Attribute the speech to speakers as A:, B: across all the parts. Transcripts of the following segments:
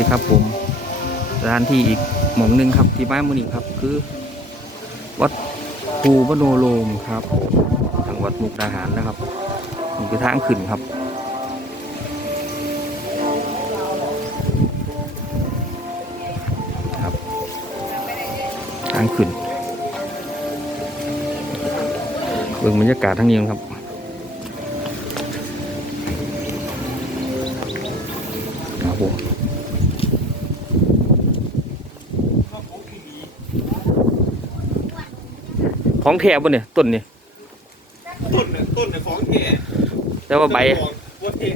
A: ดีครับผมสถานที่อีกหมองหนึ่งครับที่บ้านมุนิครับ คือ วัดภูวโนโลมครับจังหวัดมุกดาหารนะครับนี่คือทางขึ้นครับครับ ทางขึ้นเบิ่งบรรยากาศทั้งนี้ครับครับผม ของแท้บนเนี่ยต้นเนี่ย
B: ต้นเนี่ยต้นเนี่ยของแท้
A: แต่ว่าใบ
B: ว่าแท้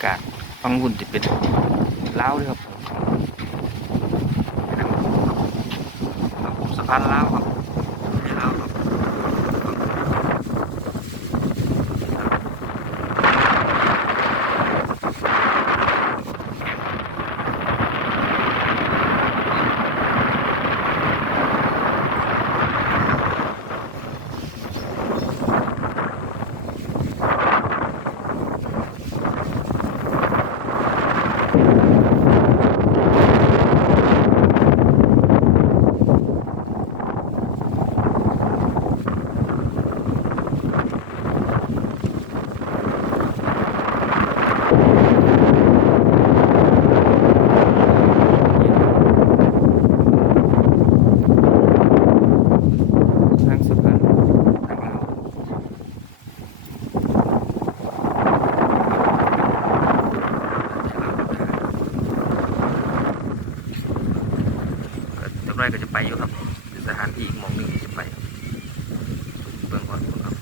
B: า
A: กาศฟังหุ่นจะเป็นเล้าเลยครับครับผมสะพานเล้าครับล้าวครับทางสะพานทางล้าวก็จำได้ก็จะไป อยู่ครับเป็นสถานที่อีกมองหนึ่งที่จะไปเบื้องก่อนครับ